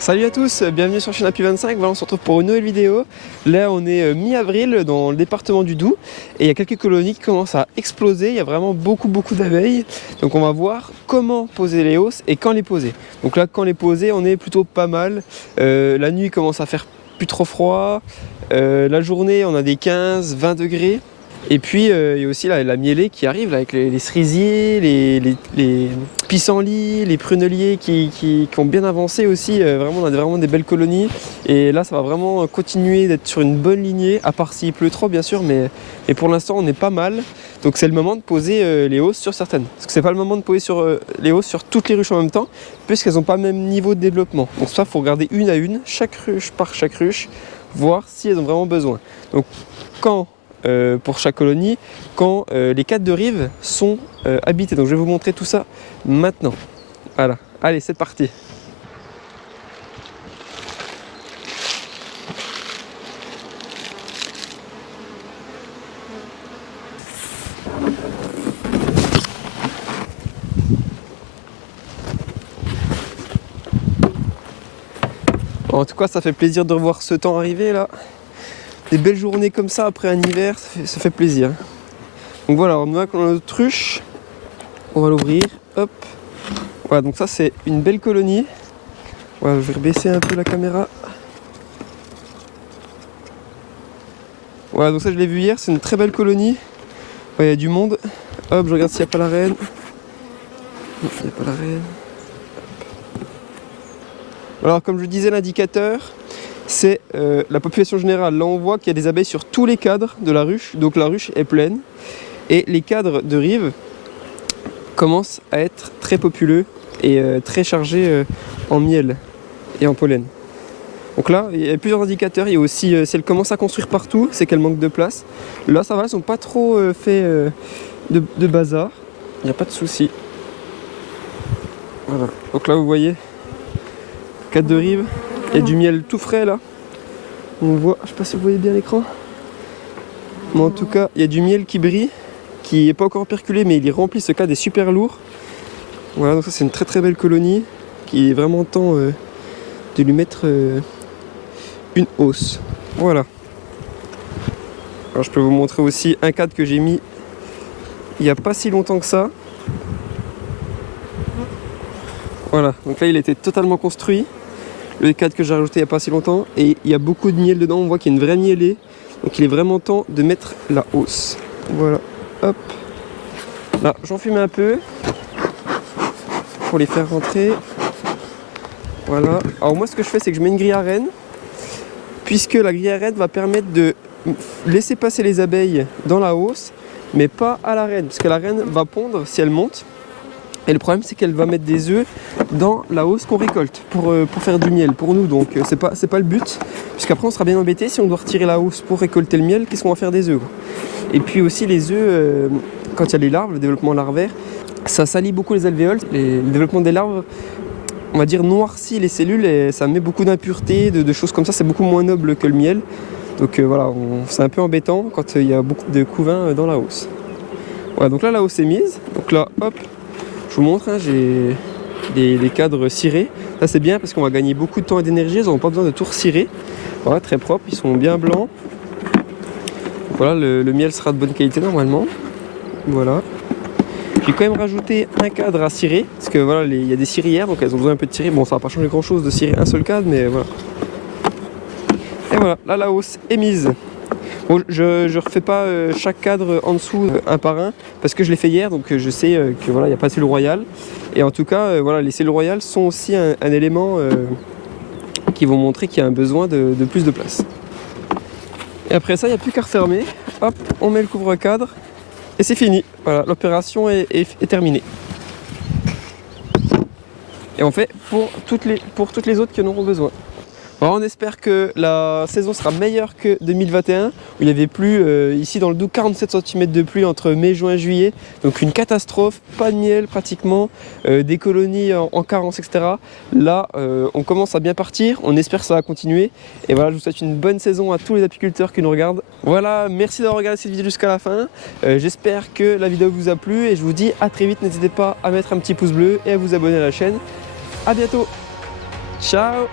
Salut à tous, bienvenue sur Chien Happy 25. Voilà, on se retrouve pour une nouvelle vidéo. Là on est mi-avril dans le département du Doubs et il y a quelques colonies qui commencent à exploser. Il y a vraiment beaucoup d'abeilles. Donc on va voir comment poser les hausses et quand les poser. Donc là quand les poser on est plutôt pas mal. La nuit commence à faire plus trop froid. La journée on a des 15-20 degrés. Et puis il y a aussi la mielée qui arrive là, avec les cerisiers, les pissenlits, les pruneliers qui ont bien avancé aussi. Vraiment, on a vraiment des belles colonies. Et là, ça va vraiment continuer d'être sur une bonne lignée, à part s'il pleut trop bien sûr, mais pour l'instant, on est pas mal. Donc c'est le moment de poser les hausses sur certaines. Parce que c'est pas le moment de poser les hausses sur toutes les ruches en même temps, puisqu'elles n'ont pas le même niveau de développement. Donc ça, il faut regarder une à une, chaque ruche par chaque ruche, voir si elles ont vraiment besoin. Donc pour chaque colonie, quand les cadres de rive sont habités. Donc je vais vous montrer tout ça maintenant. Voilà, allez c'est parti. En tout cas ça fait plaisir de revoir ce temps arriver là. Des belles journées comme ça après un hiver, ça fait plaisir. Donc voilà, on a notre ruche, on va l'ouvrir, hop. Voilà, donc ça c'est une belle colonie. Voilà, je vais rebaisser un peu la caméra. Voilà, donc ça je l'ai vu hier, c'est une très belle colonie. Il y a du monde. Hop, je regarde s'il n'y a pas la reine. Non, il n'y a pas la reine. Hop. Alors comme je disais, l'indicateur, c'est la population générale. Là on voit qu'il y a des abeilles sur tous les cadres de la ruche, donc la ruche est pleine. Et les cadres de rive commencent à être très populeux et très chargés en miel et en pollen. Donc là, il y a plusieurs indicateurs. Il y a aussi, si elles commencent à construire partout, c'est qu'elles manquent de place. Là ça va, elles n'ont pas trop fait de bazar. Il n'y a pas de souci. Voilà. Donc là vous voyez, cadre de rive. Il y a du miel tout frais là. On voit, je sais pas si vous voyez bien l'écran. Mais en tout cas, il y a du miel qui brille, qui n'est pas encore perculé, mais il est rempli. Ce cadre est super lourd. Voilà, donc ça c'est une très belle colonie qui est vraiment temps de lui mettre une hausse. Voilà. Alors je peux vous montrer aussi un cadre que j'ai mis il n'y a pas si longtemps que ça. Voilà, donc là il était totalement construit. Le cadre que j'ai rajouté il n'y a pas si longtemps, et il y a beaucoup de miel dedans, on voit qu'il y a une vraie mielée, donc il est vraiment temps de mettre la hausse. Voilà, hop, là j'enfume un peu pour les faire rentrer. Voilà, alors moi ce que je fais c'est que je mets une grille à reine, puisque la grille à reine va permettre de laisser passer les abeilles dans la hausse, mais pas à la reine, parce que la reine va pondre si elle monte. Et le problème c'est qu'elle va mettre des œufs dans la hausse qu'on récolte pour faire du miel pour nous, donc c'est pas le but, puisqu'après on sera bien embêté si on doit retirer la hausse pour récolter le miel. Qu'est-ce qu'on va faire des œufs quoi. Et puis aussi les œufs, quand il y a les larves, le développement larvaire, ça salit beaucoup les alvéoles. Le développement des larves, on va dire, noircit les cellules et ça met beaucoup d'impuretés, de choses comme ça. C'est beaucoup moins noble que le miel, donc voilà, c'est un peu embêtant quand il y a beaucoup de couvains dans la hausse. Voilà, donc là la hausse est mise, donc là hop, je vous montre, hein, j'ai des cadres cirés. Ça c'est bien parce qu'on va gagner beaucoup de temps et d'énergie, ils n'auront pas besoin de tout recirer. Voilà, très propre, ils sont bien blancs. Voilà, le miel sera de bonne qualité normalement. Voilà. J'ai quand même rajouté un cadre à cirer, parce que voilà, il y a des cirières, donc elles ont besoin un peu de cirer. Bon, ça va pas changer grand chose de cirer un seul cadre, mais voilà. Et voilà, là la hausse est mise. Bon, je refais pas chaque cadre en dessous un par un, parce que je l'ai fait hier, donc je sais que voilà, il n'y a pas de cellule royale. Et en tout cas, voilà, les cellules royales sont aussi un élément qui vont montrer qu'il y a un besoin de plus de place. Et après ça, il n'y a plus qu'à refermer. Hop, on met le couvre-cadre et c'est fini. Voilà, l'opération est terminée. Et on fait pour toutes les autres qui en auront besoin. Alors on espère que la saison sera meilleure que 2021, où il y avait plu ici dans le Doubs 47 cm de pluie entre mai, juin et juillet. Donc une catastrophe, pas de miel pratiquement, des colonies en carence, etc. Là on commence à bien partir, on espère que ça va continuer. Et voilà, je vous souhaite une bonne saison à tous les apiculteurs qui nous regardent. Voilà, merci d'avoir regardé cette vidéo jusqu'à la fin. J'espère que la vidéo vous a plu et je vous dis à très vite. N'hésitez pas à mettre un petit pouce bleu et à vous abonner à la chaîne. A bientôt, ciao.